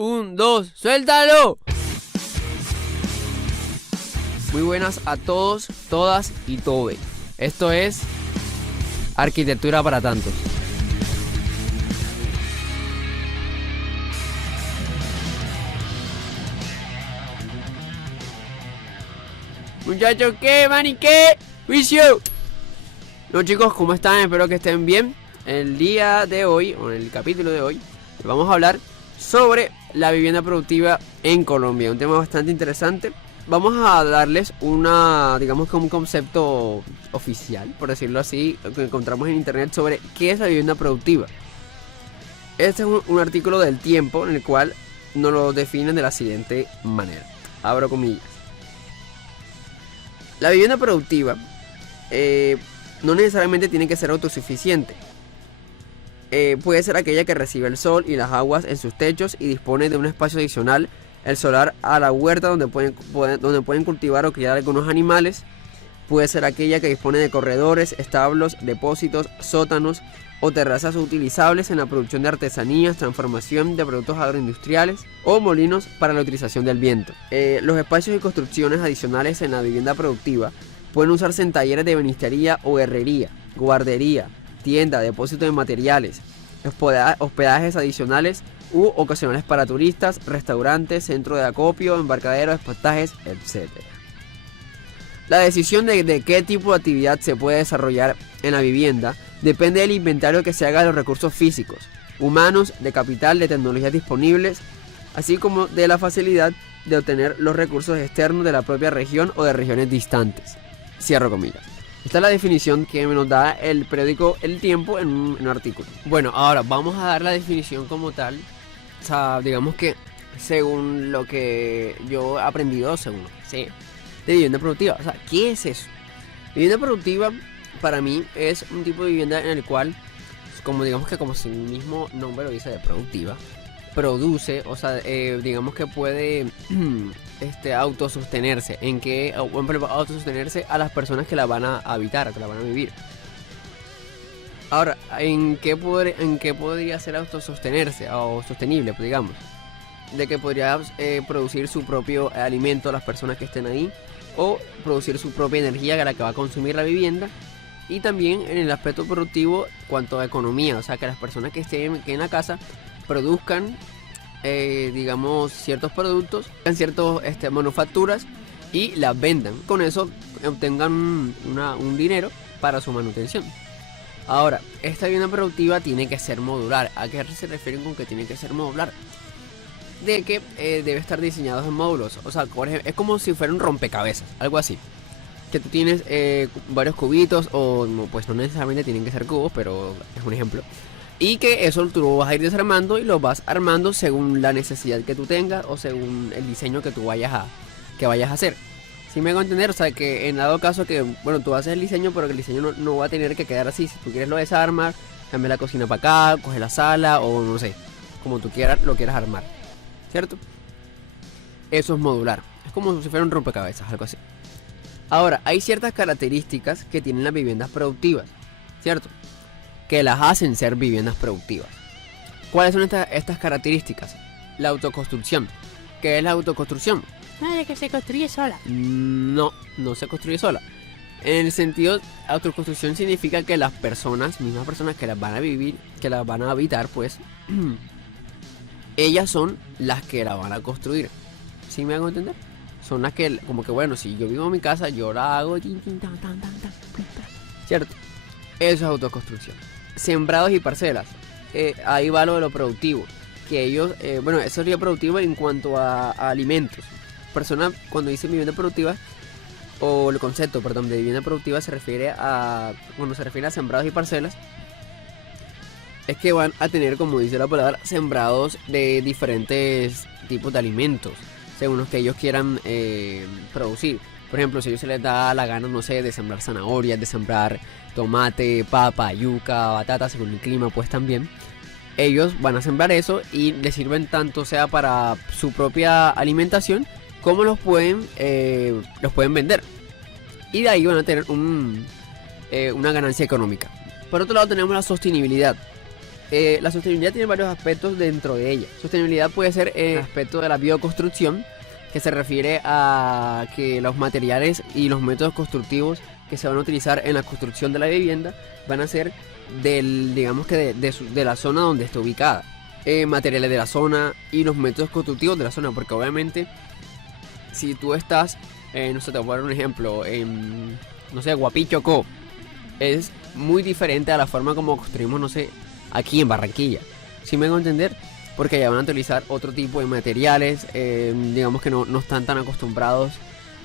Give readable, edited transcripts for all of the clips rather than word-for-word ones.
Un, dos, ¡suéltalo! Muy buenas a todos, todas y todes. Esto es Arquitectura para Tantos. Muchachos, ¿qué, man? ¿Y qué? ¡Juicio! No, chicos, ¿cómo están? Espero que estén bien. El día de hoy, o en el capítulo de hoy, vamos a hablar sobre la vivienda productiva en Colombia. Un tema bastante interesante. Vamos a darles digamos que un concepto oficial, por decirlo así, que encontramos en internet sobre qué es la vivienda productiva. Este es un artículo del Tiempo en el cual nos lo definen de la siguiente manera. Abro comillas. La vivienda productiva no necesariamente tiene que ser autosuficiente. Puede ser aquella que recibe el sol y las aguas en sus techos y dispone de un espacio adicional, el solar, a la huerta donde pueden cultivar o criar algunos animales. Puede ser aquella que dispone de corredores, establos, depósitos, sótanos o terrazas utilizables en la producción de artesanías, transformación de productos agroindustriales o molinos para la utilización del viento. Los espacios y construcciones adicionales en la vivienda productiva pueden usarse en talleres de ebanistería o herrería, guardería, tienda, depósito de materiales, hospedajes adicionales u ocasionales para turistas, restaurantes, centro de acopio, embarcaderos, pastajes, etc. La decisión de qué tipo de actividad se puede desarrollar en la vivienda depende del inventario que se haga de los recursos físicos, humanos, de capital, de tecnologías disponibles, así como de la facilidad de obtener los recursos externos de la propia región o de regiones distantes. Cierro comillas. Esta es la definición que nos da el periódico El Tiempo en un artículo. Bueno, ahora vamos a dar la definición como tal. O sea, digamos que según lo que yo he aprendido, según lo que sé, de vivienda productiva. O sea, ¿qué es eso? Vivienda productiva para mí es un tipo de vivienda en el cual, como digamos que como su mismo nombre lo dice, de productiva, produce, o sea, digamos que puede autosostenerse. ¿En qué? Autosostenerse a las personas que la van a habitar, que la van a vivir. Ahora, ¿en qué podría ser autosostenerse o sostenible, pues, digamos? De que podría producir su propio alimento a las personas que estén ahí, o producir su propia energía a la que va a consumir la vivienda. Y también en el aspecto productivo, cuanto a economía, o sea, que las personas que estén en la casa produzcan, digamos, ciertos productos, ciertas manufacturas y las vendan. Con eso obtengan un dinero para su manutención. Ahora, esta vivienda productiva tiene que ser modular. ¿A qué se refieren con que tiene que ser modular? De que debe estar diseñado en módulos. O sea, por ejemplo, es como si fuera un rompecabezas, algo así. Que tú tienes varios cubitos, o no, pues no necesariamente tienen que ser cubos, pero es un ejemplo. Y que eso tú lo vas a ir desarmando y lo vas armando según la necesidad que tú tengas o según el diseño que tú vayas a hacer. ¿Sí me hago entender? O sea, que en dado caso que, bueno, tú haces el diseño, pero que el diseño no va a tener que quedar así. Si tú quieres lo desarmas, cambia la cocina para acá, coge la sala o no sé, como tú quieras, lo quieras armar, ¿cierto? Eso es modular. Es como si fuera un rompecabezas, algo así. Ahora, hay ciertas características que tienen las viviendas productivas, ¿cierto? Que las hacen ser viviendas productivas. ¿Cuáles son estas características? La autoconstrucción. ¿Qué es la autoconstrucción? Nada, que se construye sola. No se construye sola. En el sentido, autoconstrucción significa que las mismas personas que las van a vivir, que las van a habitar, pues, ellas son las que la van a construir. ¿Sí me hago entender? Son las que, como que, bueno, si yo vivo en mi casa, yo la hago, ¿cierto? Eso es autoconstrucción. Sembrados y parcelas. Ahí va lo de lo productivo. Que ellos, bueno, eso sería productivo en cuanto a alimentos. Persona, cuando dice vivienda productiva, o el concepto, perdón, de vivienda productiva se refiere a sembrados y parcelas, es que van a tener, como dice la palabra, sembrados de diferentes tipos de alimentos, según los que ellos quieran producir. Por ejemplo, si a ellos se les da la gana, no sé, de sembrar zanahorias, de sembrar tomate, papa, yuca, batata, según el clima, pues también ellos van a sembrar eso y les sirven tanto sea para su propia alimentación como los pueden vender. Y de ahí van a tener una ganancia económica. Por otro lado tenemos la sostenibilidad. la sostenibilidad tiene varios aspectos dentro de ella. Sostenibilidad puede ser el aspecto de la bioconstrucción, que se refiere a que los materiales y los métodos constructivos que se van a utilizar en la construcción de la vivienda van a ser digamos que de la zona donde esté ubicada. Materiales de la zona y los métodos constructivos de la zona, porque obviamente si tú estás, no sé, te voy a dar un ejemplo, en, no sé, Guapichocó, es muy diferente a la forma como construimos, no sé, aquí en Barranquilla. ¿Sí me hago entender? Porque allá van a utilizar otro tipo de materiales, digamos que no están tan acostumbrados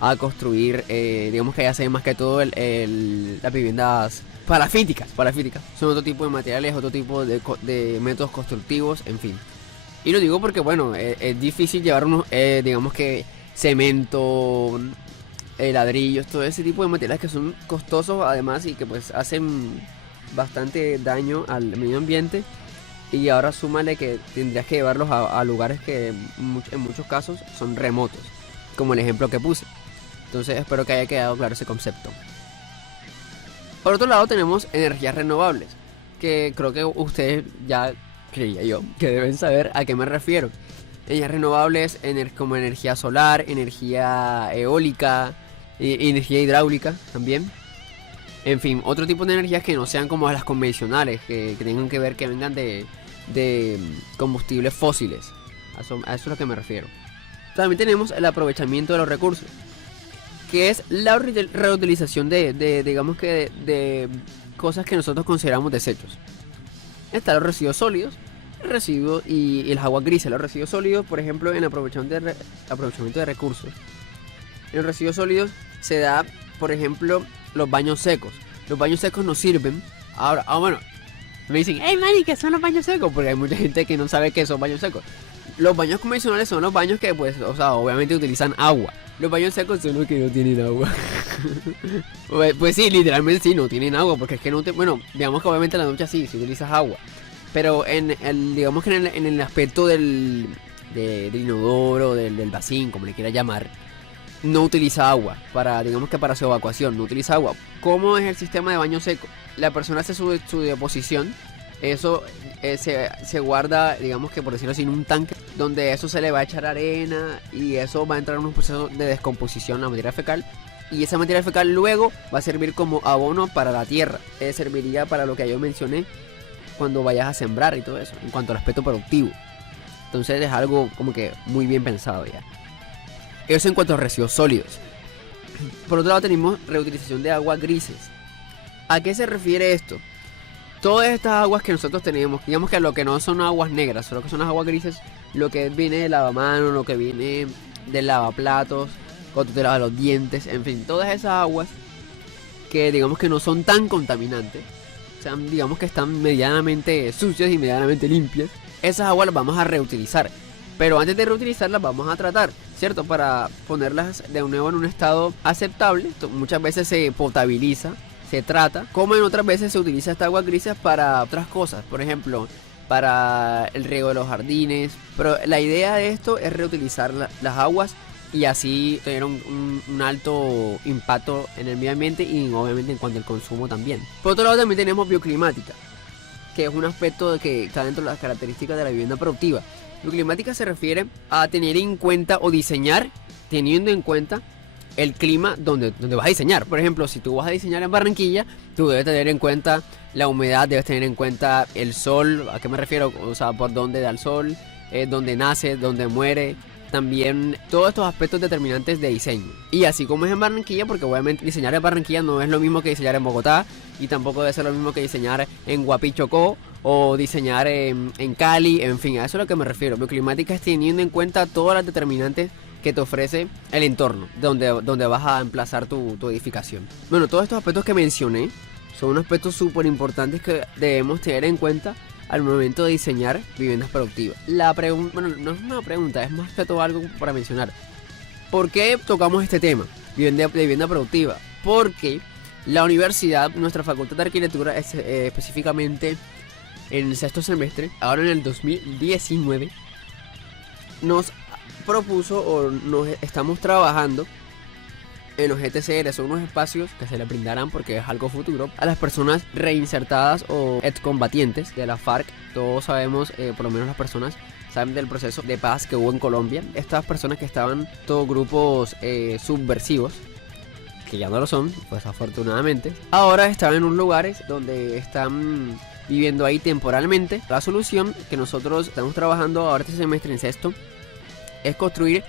a construir, digamos que allá se ve más que todo las viviendas palafíticas, son otro tipo de materiales, otro tipo de métodos constructivos, en fin. Y lo digo porque, bueno, es difícil llevar unos, digamos que cemento, ladrillos, todo ese tipo de materiales que son costosos además y que pues hacen bastante daño al medio ambiente. Y ahora súmale que tendrías que llevarlos a lugares que en muchos casos son remotos, como el ejemplo que puse. Entonces espero que haya quedado claro ese concepto. Por otro lado tenemos energías renovables, que creo que ustedes ya, creía yo, que deben saber a qué me refiero. Energías renovables como energía solar, energía eólica, energía hidráulica también. En fin, otro tipo de energías que no sean como las convencionales, que tengan que ver, que vengan de combustibles fósiles. A eso es a lo que me refiero. También tenemos el aprovechamiento de los recursos, que es la reutilización digamos que de cosas que nosotros consideramos desechos. Están los residuos sólidos, residuos y las aguas grises. Los residuos sólidos, por ejemplo, en aprovechamiento de recursos. En los residuos sólidos se da, por ejemplo, los baños secos. Los baños secos nos sirven. Ahora, bueno, me dicen, hey Manny, ¿qué son los baños secos? Porque hay mucha gente que no sabe qué son baños secos. Los baños convencionales son los baños que, pues, o sea, obviamente utilizan agua. Los baños secos son los que no tienen agua. Pues sí, literalmente sí, no tienen agua. Porque es que no te... Bueno, digamos que obviamente en la ducha sí utilizas agua. Pero digamos que en el aspecto del inodoro, del vacín, como le quiera llamar, no utiliza agua digamos que para su evacuación, no utiliza agua. ¿Cómo es el sistema de baño seco? La persona hace su deposición, eso se guarda, digamos que por decirlo así, en un tanque, donde eso se le va a echar arena y eso va a entrar en un proceso de descomposición, la materia fecal. Y esa materia fecal luego va a servir como abono para la tierra. Serviría para lo que yo mencioné cuando vayas a sembrar y todo eso, en cuanto al aspecto productivo. Entonces es algo como que muy bien pensado ya. Eso en cuanto a residuos sólidos. Por otro lado tenemos reutilización de aguas grises. ¿A qué se refiere esto? Todas estas aguas que nosotros tenemos, digamos que lo que no son aguas negras, solo que son las aguas grises, lo que viene del lavamanos, lo que viene del lavaplatos, cuando tú te lavas los dientes, en fin, todas esas aguas que digamos que no son tan contaminantes, o sea, digamos que están medianamente sucias y medianamente limpias, esas aguas las vamos a reutilizar. Pero antes de reutilizarlas vamos a tratar, ¿cierto? Para ponerlas de nuevo en un estado aceptable. Muchas veces se potabiliza, se trata, como en otras veces se utiliza esta agua grises para otras cosas. Por ejemplo, para el riego de los jardines. Pero la idea de esto es reutilizar las aguas y así tener un alto impacto en el medio ambiente y obviamente en cuanto al consumo también. Por otro lado también tenemos bioclimática, que es un aspecto que está dentro de las características de la vivienda productiva. Bioclimática se refiere a tener en cuenta o diseñar teniendo en cuenta el clima donde vas a diseñar. Por ejemplo, si tú vas a diseñar en Barranquilla, tú debes tener en cuenta la humedad, debes tener en cuenta el sol. ¿A qué me refiero? O sea, por dónde da el sol, dónde nace, dónde muere. También todos estos aspectos determinantes de diseño. Y así como es en Barranquilla, porque obviamente diseñar en Barranquilla no es lo mismo que diseñar en Bogotá, y tampoco debe ser lo mismo que diseñar en Guapichocó o diseñar en Cali, en fin, a eso es a lo que me refiero. Bioclimática es teniendo en cuenta todas las determinantes que te ofrece el entorno donde vas a emplazar tu edificación. Bueno, todos estos aspectos que mencioné son aspectos súper importantes que debemos tener en cuenta al momento de diseñar viviendas productivas. Bueno, no es una pregunta, es más que todo algo para mencionar. ¿Por qué tocamos este tema de vivienda productiva? Porque la universidad, nuestra facultad de arquitectura, específicamente en el sexto semestre, ahora en el 2019, nos propuso o nos estamos trabajando en los GTCR son unos espacios que se les brindarán, porque es algo futuro, a las personas reinsertadas o excombatientes de la FARC. Todos sabemos, por lo menos las personas saben del proceso de paz que hubo en Colombia. Estas personas que estaban todos grupos subversivos, que ya no lo son, pues afortunadamente, ahora están en unos lugares donde están viviendo ahí temporalmente. La solución que nosotros estamos trabajando ahora este semestre en sexto es construir,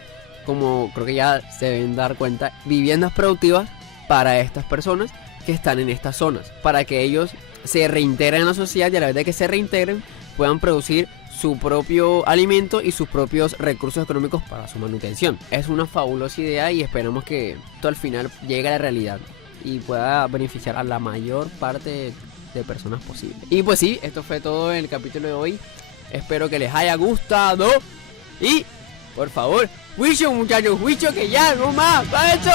como creo que ya se deben dar cuenta, viviendas productivas para estas personas que están en estas zonas, para que ellos se reintegren en la sociedad y a la vez de que se reintegren puedan producir su propio alimento y sus propios recursos económicos para su manutención. Es una fabulosa idea y esperamos que esto al final llegue a la realidad y pueda beneficiar a la mayor parte de personas posible. Y pues sí, esto fue todo en el capítulo de hoy. Espero que les haya gustado y por favor, Wicho, muchachos, Wicho, que ya no más, ¡para eso!